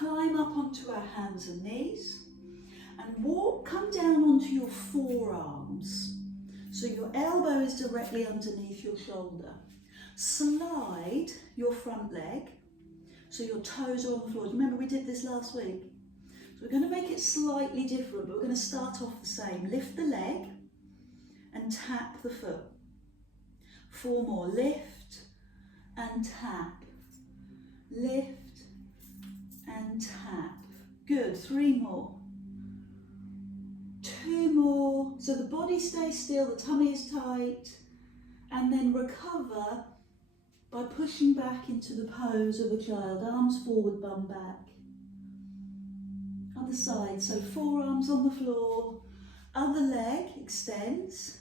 climb up onto our hands and knees and come down onto your forearms. So your elbow is directly underneath your shoulder. Slide your front leg so your toes are on the floor. Do you remember we did this last week? So we're going to make it slightly different, but we're going to start off the same. Lift the leg and tap the foot. 4 more. Lift and tap. Lift and tap. Good. 3 more. 2 more. So the body stays still, the tummy is tight, and then recover by pushing back into the pose of a child. Arms forward, bum back. Other side, so forearms on the floor, other leg extends,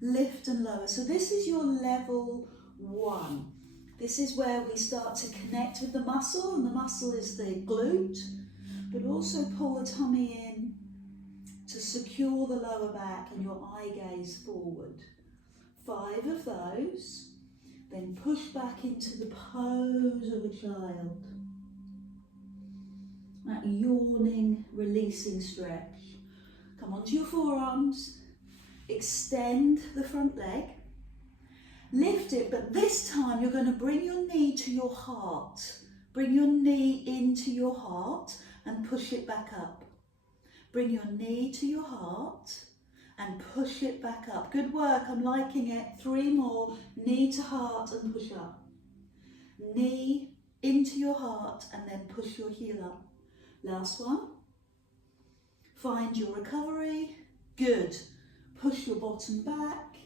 lift and lower. So this is your level 1. This is where we start to connect with the muscle, and the muscle is the glute, but also pull the tummy in to secure the lower back and your eye gaze forward. 5 of those. Then push back into the pose of a child. That yawning, releasing stretch. Come onto your forearms. Extend the front leg. Lift it, but this time you're going to bring your knee to your heart. Bring your knee into your heart and push it back up. Bring your knee to your heart and push it back up. Good work, I'm liking it. 3 more, knee to heart and push up. Knee into your heart and then push your heel up. Last one. Find your recovery. Good. Push your bottom back.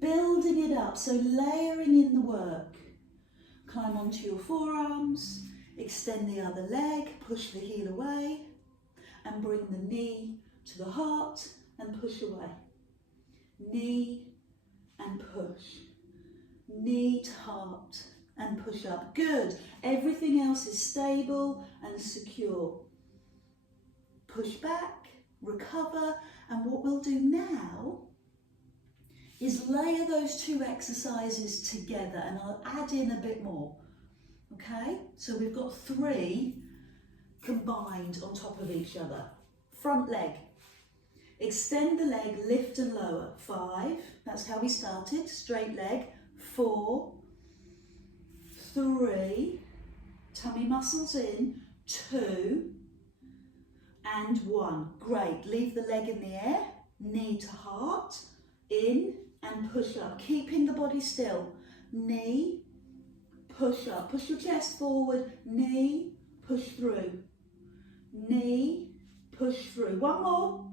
Building it up, so layering in the work. Climb onto your forearms. Extend the other leg. Push the heel away. And bring the knee to the heart and push away. Knee and push. Knee to heart and push up. Good. Everything else is stable and secure. Push back, recover, and what we'll do now is layer those 2 exercises together, and I'll add in a bit more. Okay? So we've got 3 combined on top of each other. Front leg. Extend the leg, lift and lower. 5, that's how we started. Straight leg. 4, 3, tummy muscles in. 2 and 1. Great. Leave the leg in the air. Knee to heart. In and push up. Keeping the body still. Knee, push up. Push your chest forward. Knee, push through. Knee, push through. 1 more.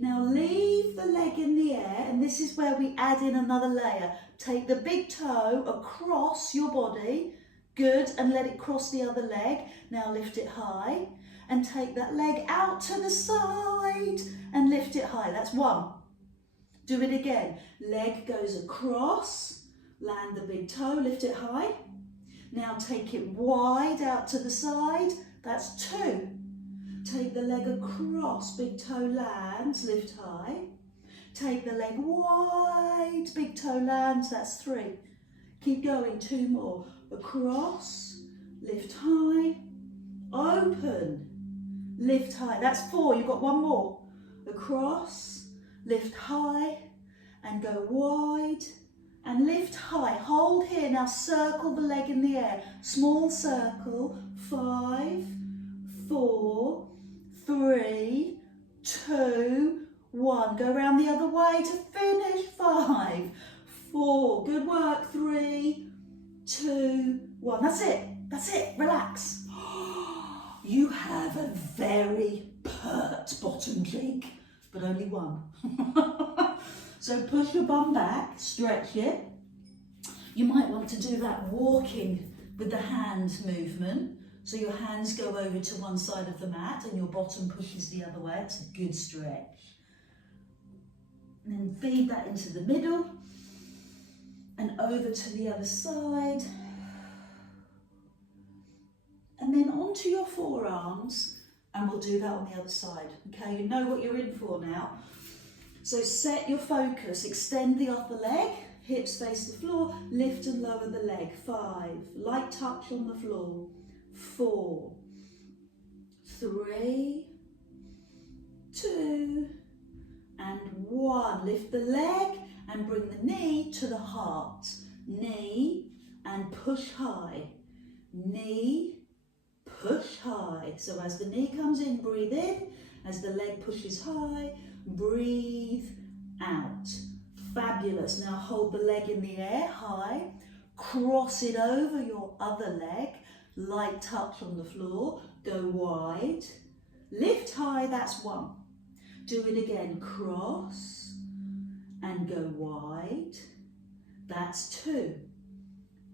Now leave the leg in the air, and this is where we add in another layer. Take the big toe across your body, good, and let it cross the other leg. Now lift it high, and take that leg out to the side, and lift it high. That's 1. Do it again. Leg goes across, land the big toe, lift it high. Now take it wide out to the side, that's 2. Take the leg across, big toe lands, lift high. Take the leg wide, big toe lands, that's 3. Keep going, 2 more. Across, lift high, open, lift high, that's 4, you've got 1 more. Across, lift high, and go wide, and lift high. Hold here, now circle the leg in the air. Small circle, 5, 4, 3, 2, 1. Go around the other way to finish. 5, 4, good work. 3, 2, 1. That's it, relax. You have a very pert bottom cheek, but only 1. So push your bum back, stretch it. You might want to do that walking with the hand movement. So your hands go over to one side of the mat and your bottom pushes the other way. It's a good stretch. And then feed that into the middle and over to the other side. And then onto your forearms, and we'll do that on the other side. Okay, you know what you're in for now. So set your focus, extend the upper leg, hips face the floor, lift and lower the leg. 5, light touch on the floor. 4, 3, 2, and 1. Lift the leg and bring the knee to the heart. Knee and push high. Knee, push high. So as the knee comes in, breathe in. As the leg pushes high, breathe out. Fabulous. Now hold the leg in the air, high. Cross it over your other leg. Light touch on the floor. Go wide. Lift high, that's 1. Do it again. Cross and go wide. That's 2.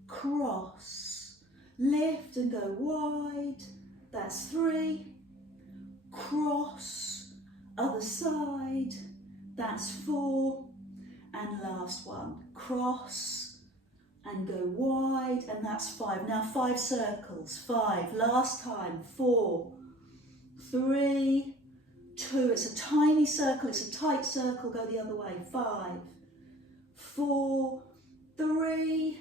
Cross. Lift and go wide. That's 3. Cross. Other side. That's 4. And last one. Cross and go wide. And that's 5. Now 5 circles. 5. Last time. 4. 3. 2. It's a tiny circle. It's a tight circle. Go the other way. 5. 4. 3.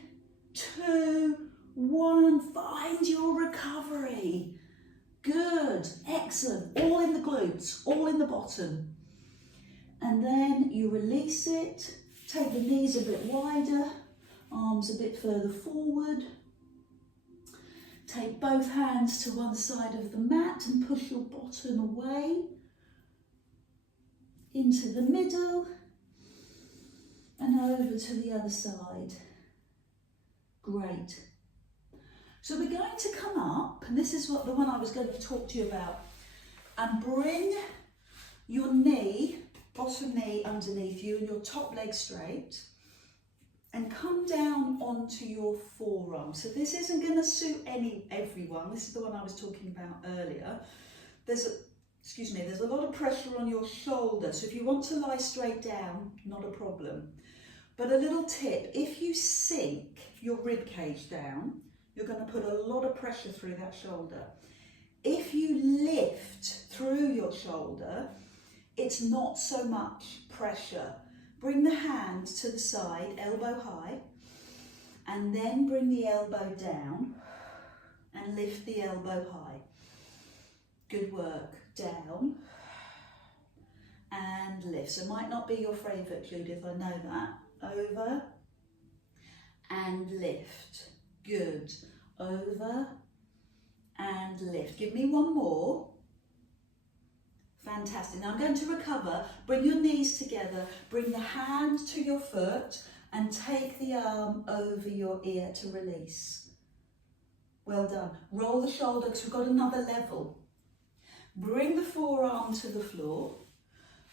2. 1. Find your recovery. Good. Excellent. All in the glutes. All in the bottom. And then you release it. Take the knees a bit wider. Arms a bit further forward. Take both hands to one side of the mat and push your bottom away. Into the middle. And over to the other side. Great. So we're going to come up, and this is what the one I was going to talk to you about, and bring your knee, bottom knee underneath you and your top leg straight, and come down onto your forearm. So this isn't going to suit everyone. This is the one I was talking about earlier. There's a lot of pressure on your shoulder. So if you want to lie straight down, not a problem. But a little tip, if you sink your rib cage down, you're going to put a lot of pressure through that shoulder. If you lift through your shoulder, it's not so much pressure. Bring the hand to the side, elbow high, and then bring the elbow down and lift the elbow high. Good work. Down and lift. So it might not be your favourite, Judith, I know that. Over and lift. Good. Over and lift. Give me one more. Fantastic. Now I'm going to recover. Bring your knees together. Bring the hand to your foot and take the arm over your ear to release. Well done. Roll the shoulder because we've got another level. Bring the forearm to the floor.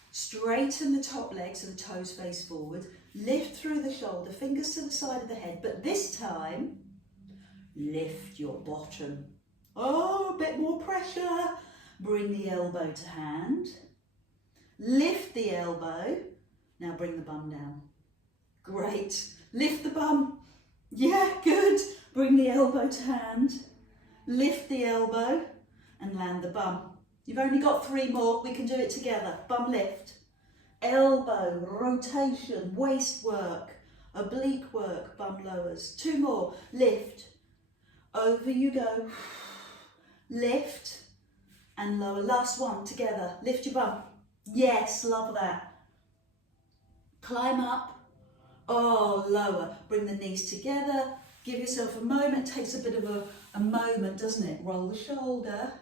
Straighten the top leg so the toes face forward. Lift through the shoulder, fingers to the side of the head, but this time, lift your bottom. Oh, a bit more pressure. Bring the elbow to hand. Lift the elbow. Now bring the bum down. Great. Lift the bum. Yeah, good. Bring the elbow to hand. Lift the elbow and land the bum. You've only got 3 more. We can do it together. Bum lift. Elbow, rotation, waist work, oblique work, bum lowers. 2 more. Lift. Over you go. Lift and lower. Last one together. Lift your bum. Yes, love that. Climb up. Oh, lower. Bring the knees together. Give yourself a moment. It takes a bit of a moment, doesn't it? Roll the shoulder.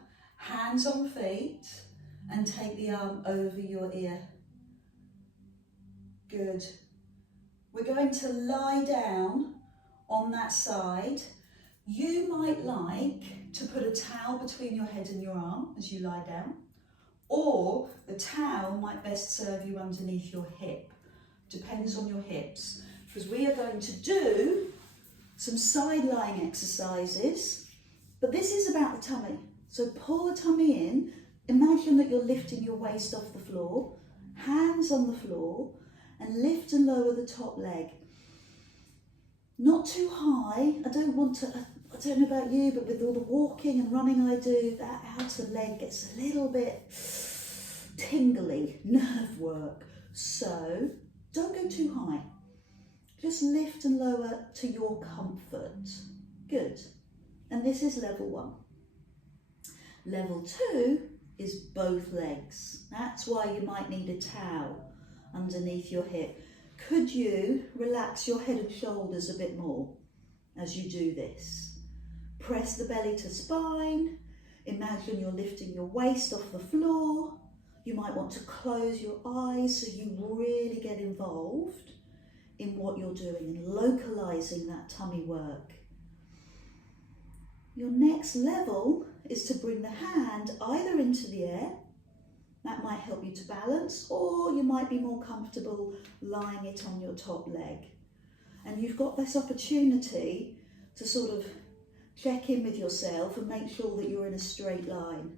Hands on feet and take the arm over your ear. Good. We're going to lie down on that side. You might like to put a towel between your head and your arm as you lie down, or the towel might best serve you underneath your hip. Depends on your hips, because we are going to do some side lying exercises, but this is about the tummy. So pull the tummy in, imagine that you're lifting your waist off the floor, hands on the floor, and lift and lower the top leg. Not too high. I don't know about you, but with all the walking and running I do, that outer leg gets a little bit tingly, nerve work. So don't go too high. Just lift and lower to your comfort. Good. And this is level 1. Level 2 is both legs. That's why you might need a towel underneath your hip. Could you relax your head and shoulders a bit more as you do this? Press the belly to spine. Imagine you're lifting your waist off the floor. You might want to close your eyes so you really get involved in what you're doing and localizing that tummy work. Your next level is to bring the hand either into the air, that might help you to balance, or you might be more comfortable lying it on your top leg. And you've got this opportunity to sort of check in with yourself and make sure that you're in a straight line.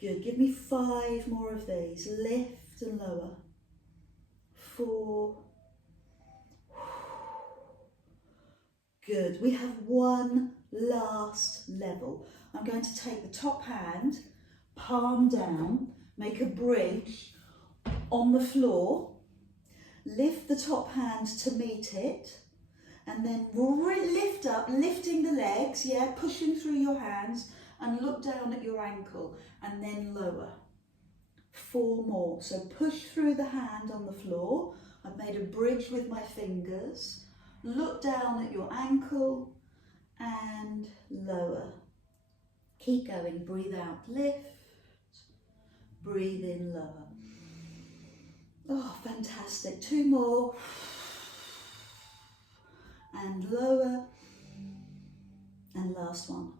Good, give me 5 more of these. Lift and lower. 4. Good, we have one last level. I'm going to take the top hand, palm down, make a bridge on the floor, lift the top hand to meet it, and then lift up, lifting the legs, yeah, pushing through your hands, and look down at your ankle, and then lower. 4 more. So push through the hand on the floor. I've made a bridge with my fingers. Look down at your ankle and lower. Keep going. Breathe out, lift. Breathe in, lower. Oh, fantastic. 2 more. And lower. And last one.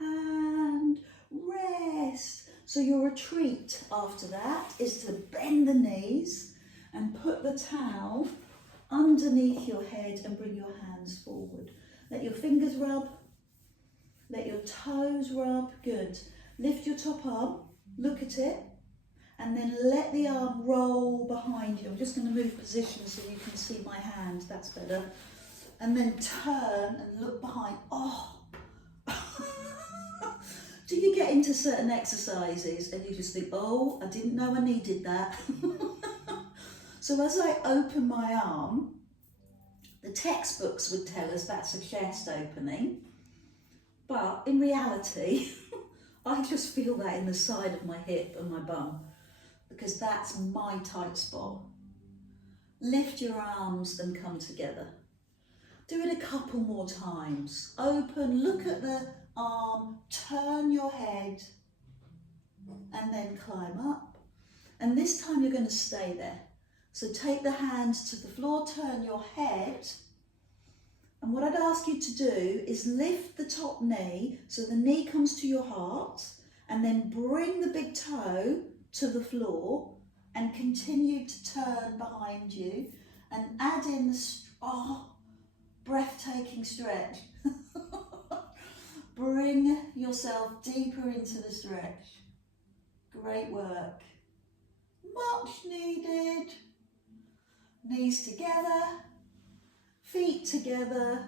And rest. So your retreat after that is to bend the knees and put the towel underneath your head and bring your hands forward. Let your fingers rub, let your toes rub, good. Lift your top arm, look at it, and then let the arm roll behind you. I'm just going to move position so you can see my hand, that's better. And then turn and look behind. Oh! Do you get into certain exercises and you just think, oh, I didn't know I needed that? So as I open my arm, the textbooks would tell us that's a chest opening, but in reality, I just feel that in the side of my hip and my bum, because that's my tight spot. Lift your arms and come together. Do it a couple more times. Open, look at the arm, turn your head, and then climb up. And this time you're going to stay there. So take the hands to the floor, turn your head, and what I'd ask you to do is lift the top knee so the knee comes to your heart, and then bring the big toe to the floor and continue to turn behind you and add in the breathtaking stretch. Bring yourself deeper into the stretch. Great work. Much needed. Knees together, feet together,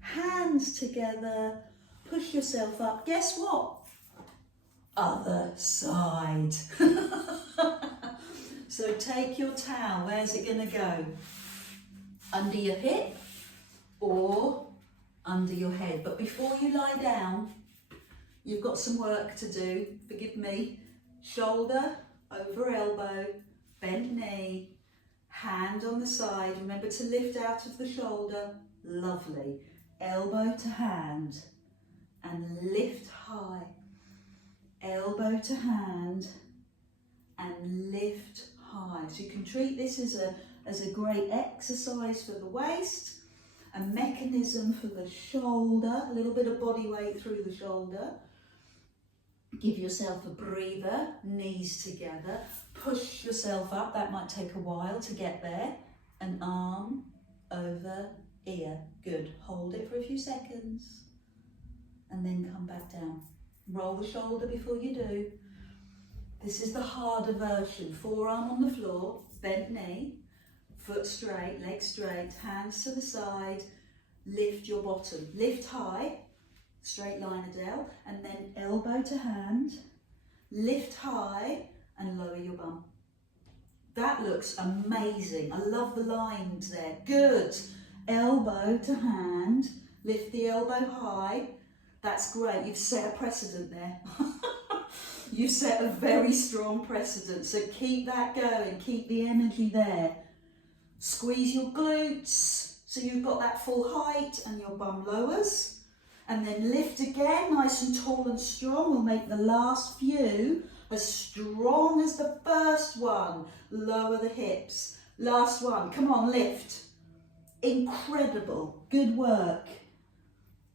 hands together, push yourself up. Guess what? Other side. So take your towel, where's it going to go? Under your hip or under your head. But before you lie down, you've got some work to do, forgive me. Shoulder over elbow, bent knee, hand on the side, remember to lift out of the shoulder, lovely. Elbow to hand and lift high. Elbow to hand and lift high. So you can treat this as a great exercise for the waist, a mechanism for the shoulder, a little bit of body weight through the shoulder. Give yourself a breather, knees together, push yourself up, that might take a while to get there, an arm over ear, good, hold it for a few seconds, and then come back down. Roll the shoulder before you do. This is the harder version, forearm on the floor, bent knee, foot straight, leg straight, hands to the side, lift your bottom, lift high, straight line, Adele, and then elbow to hand, lift high and lower your bum. That looks amazing. I love the lines there. Good. Elbow to hand, lift the elbow high, That's great. You've set a precedent there. You've set a very strong precedent. So keep that going. Keep the energy there. Squeeze your glutes so you've got that full height and your bum lowers. And then lift again, nice and tall and strong. We'll make the last few as strong as the first one. Lower the hips. Last one. Come on, lift. Incredible. Good work.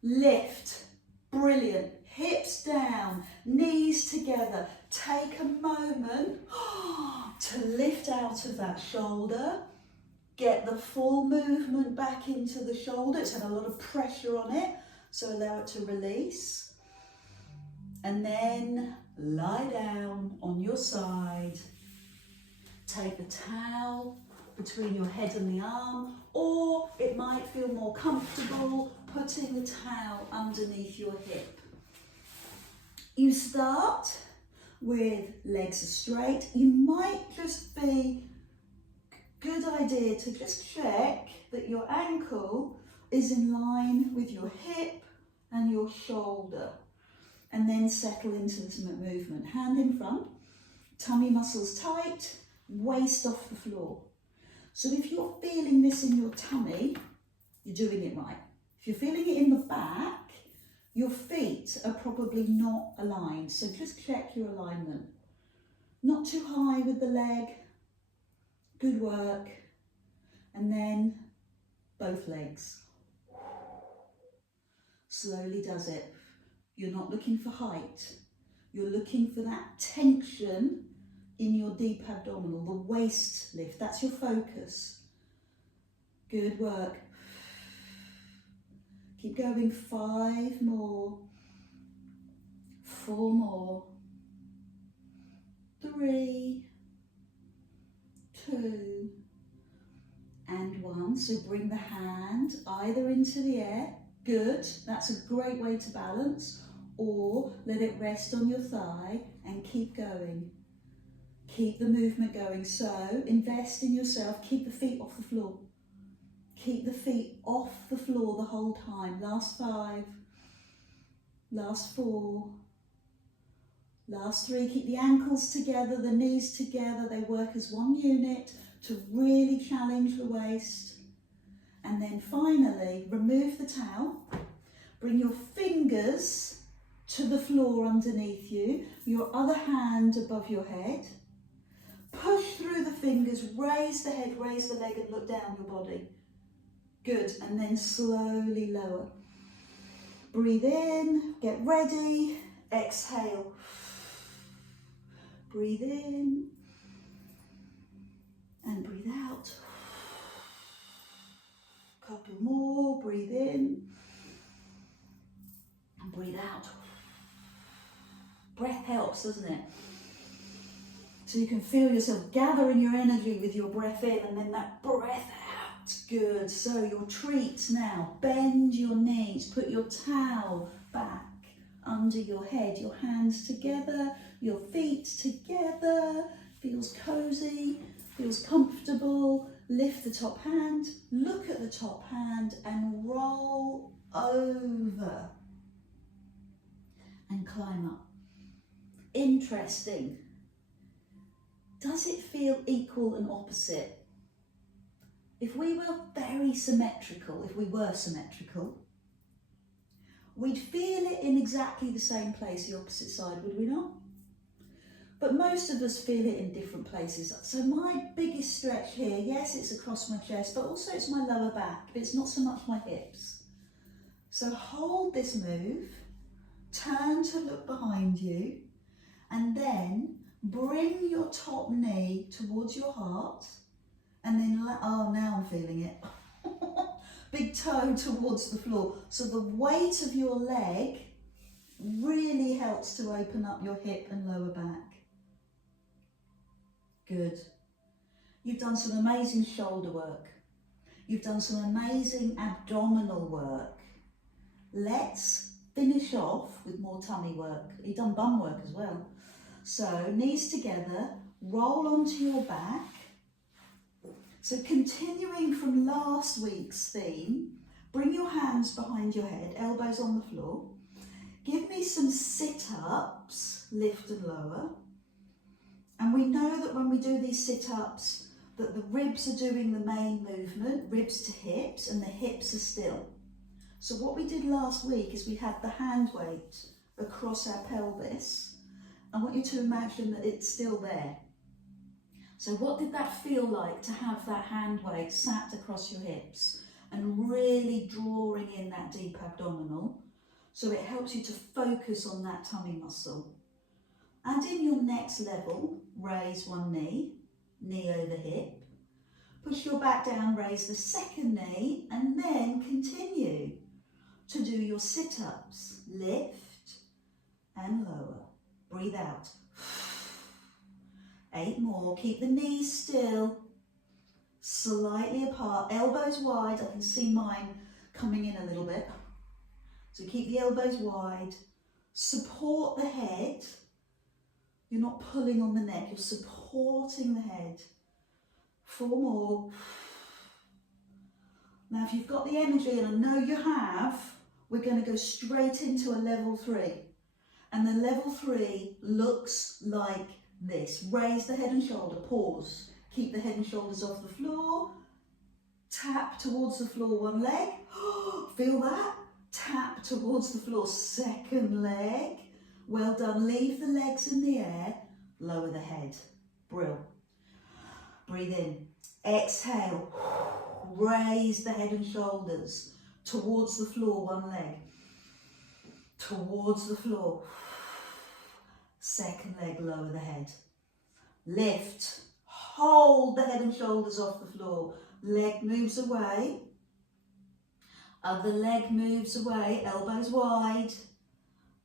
Lift. Brilliant. Hips down, knees together. Take a moment to lift out of that shoulder. Get the full movement back into the shoulder. It's had a lot of pressure on it, so allow it to release. And then lie down on your side. Take the towel between your head and the arm, or it might feel more comfortable putting the towel underneath your hip. You start with legs are straight. You might just be good idea to just check that your ankle is in line with your hip and your shoulder, and then settle into intimate movement. Hand in front, tummy muscles tight, waist off the floor. So if you're feeling this in your tummy, you're doing it right. If you're feeling it in the back, your feet are probably not aligned, so just check your alignment. Not too high with the leg. Good work. And then both legs. Slowly does it. You're not looking for height. You're looking for that tension in your deep abdominal, the waist lift. That's your focus. Good work. Keep going. 5 more. 4 more. 3, 2, and 1. So bring the hand either into the air. Good. That's a great way to balance. Or let it rest on your thigh and keep going. Keep the movement going. So invest in yourself. Keep the feet off the floor. Keep the feet off the floor the whole time. Last 5. Last 4. Last 3. Keep the ankles together, the knees together. They work as one unit to really challenge the waist. And then finally, remove the towel. Bring your fingers to the floor underneath you. Your other hand above your head. Push through the fingers, raise the head, raise the leg and look down your body. Good, and then slowly lower. Breathe in, get ready, exhale. Breathe in and breathe out. Couple more, breathe in and breathe out. Breath helps, doesn't it? So you can feel yourself gathering your energy with your breath in and then that breath out. Good. So your treats now. Bend your knees. Put your towel back under your head. Your hands together. Your feet together. Feels cozy. Feels comfortable. Lift the top hand. Look at the top hand and roll over. And climb up. Interesting. Does it feel equal and opposite? If we were very symmetrical, we'd feel it in exactly the same place, the opposite side, would we not? But most of us feel it in different places. So my biggest stretch here, yes, it's across my chest, but also it's my lower back, but it's not so much my hips. So hold this move, turn to look behind you, and then bring your top knee towards your heart, and then, oh, now I'm feeling it. Big toe towards the floor. So the weight of your leg really helps to open up your hip and lower back. Good. You've done some amazing shoulder work. You've done some amazing abdominal work. Let's finish off with more tummy work. You've done bum work as well. So knees together, roll onto your back. So continuing from last week's theme, bring your hands behind your head, elbows on the floor. some sit-ups, lift and lower. And we know that when we do these sit-ups, that the ribs are doing the main movement, ribs to hips, and the hips are still. So what we did last week is we had the hand weight across our pelvis. I want you to imagine that it's still there. So what did that feel like to have that hand weight sat across your hips and really drawing in that deep abdominal? So it helps you to focus on that tummy muscle. And in your next level, raise one knee, knee over hip. Push your back down, raise the second knee, and then continue to do your sit-ups. Lift and lower. Breathe out. 8 more. Keep the knees still, slightly apart, elbows wide. I can see mine coming in a little bit. So keep the elbows wide. Support the head. You're not pulling on the neck, you're supporting the head. 4 more. Now if you've got the energy, and I know you have, we're going to go straight into a level 3. And the level 3 looks like this. Raise the head and shoulder, pause. Keep the head and shoulders off the floor. Tap towards the floor, one leg. Feel that? Tap towards the floor, second leg. Well done. Leave the legs in the air. Lower the head. Brill. Breathe in. Exhale. Raise the head and shoulders towards the floor, one leg. Towards the floor. Second leg, lower the head. Lift. Hold the head and shoulders off the floor. Leg moves away. Other leg moves away. Elbows wide.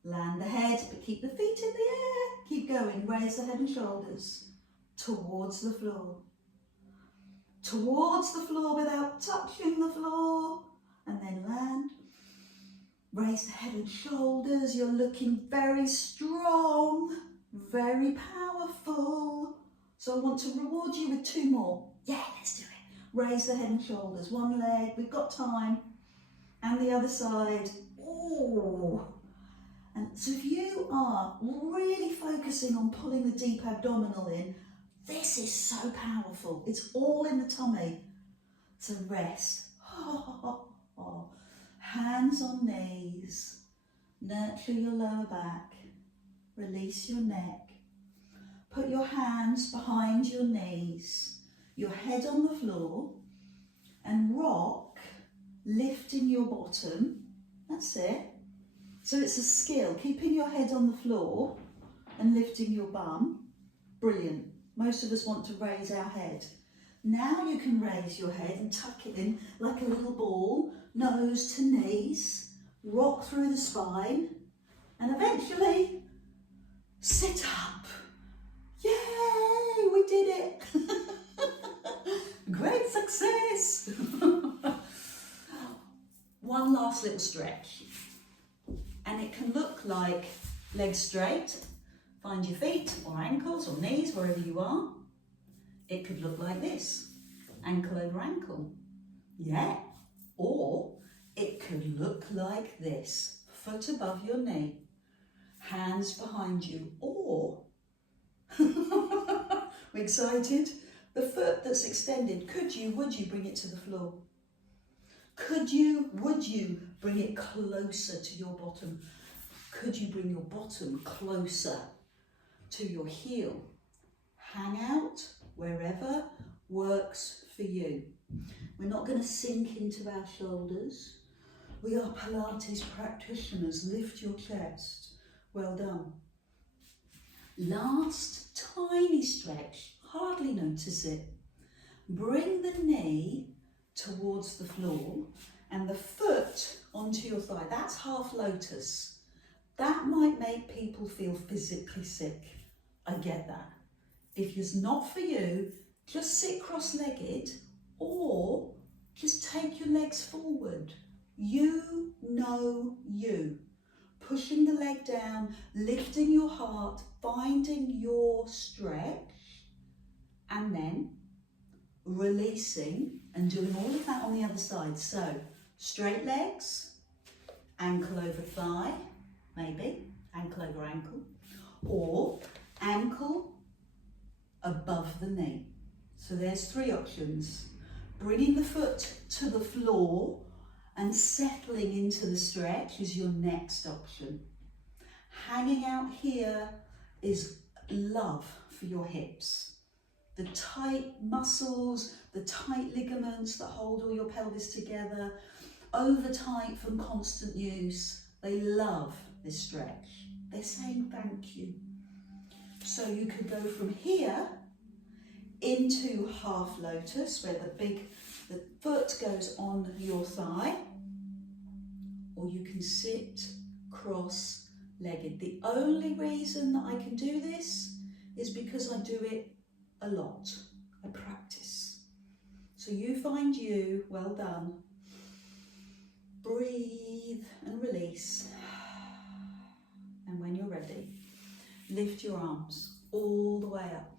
Land the head, but keep the feet in the air. Keep going. Raise the head and shoulders towards the floor. Towards the floor without touching the floor. And then land. Raise the head and shoulders. You're looking very strong, very powerful. So I want to reward you with 2 more. Yeah, let's do it. Raise the head and shoulders. One leg. We've got time. And the other side. Ooh. And so if you are really focusing on pulling the deep abdominal in, this is so powerful. It's all in the tummy. So rest. Hands on knees. Nurture your lower back. Release your neck. Put your hands behind your knees. Your head on the floor. And rock, lifting your bottom. That's it. So it's a skill, keeping your head on the floor and lifting your bum. Brilliant. Most of us want to raise our head. Now you can raise your head and tuck it in like a little ball, nose to knees, rock through the spine, and eventually sit up. Yay, we did it. Great success. One last little stretch. And it can look like legs straight, find your feet or ankles or knees, wherever you are. It could look like this, ankle over ankle. Yeah. Or it could look like this, foot above your knee, hands behind you. Or, we're excited, the foot that's extended, would you bring it to the floor? Would you bring it closer to your bottom? Could you bring your bottom closer to your heel? Hang out wherever works for you. We're not going to sink into our shoulders. We are Pilates practitioners. Lift your chest. Well done. Last tiny stretch. Hardly notice it. Bring the knee towards the floor and the foot onto your thigh. That's half lotus. That might make people feel physically sick. I get that. If it's not for you, just sit cross-legged or just take your legs forward. You know you. Pushing the leg down, lifting your heart, finding your stretch, and then releasing and doing all of that on the other side. So straight legs, ankle over thigh, maybe, ankle over ankle, or ankle above the knee. So there's 3 options. Bringing the foot to the floor and settling into the stretch is your next option. Hanging out here is love for your hips. The tight muscles, the tight ligaments that hold all your pelvis together, over tight from constant use, they love this stretch. They're saying thank you. So you could go from here into half lotus, where the foot goes on your thigh, or you can sit cross-legged. The only reason that I can do this is because I do it a lot. I practice. So you find you, well done. Breathe and release. And when you're ready, lift your arms all the way up.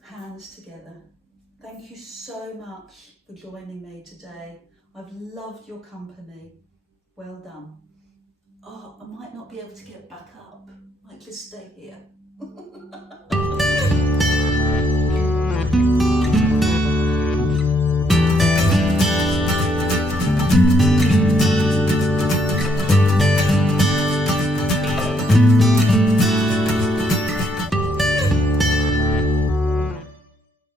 Hands together. Thank you so much for joining me today. I've loved your company. Well done. Oh, I might not be able to get back up. I might just stay here.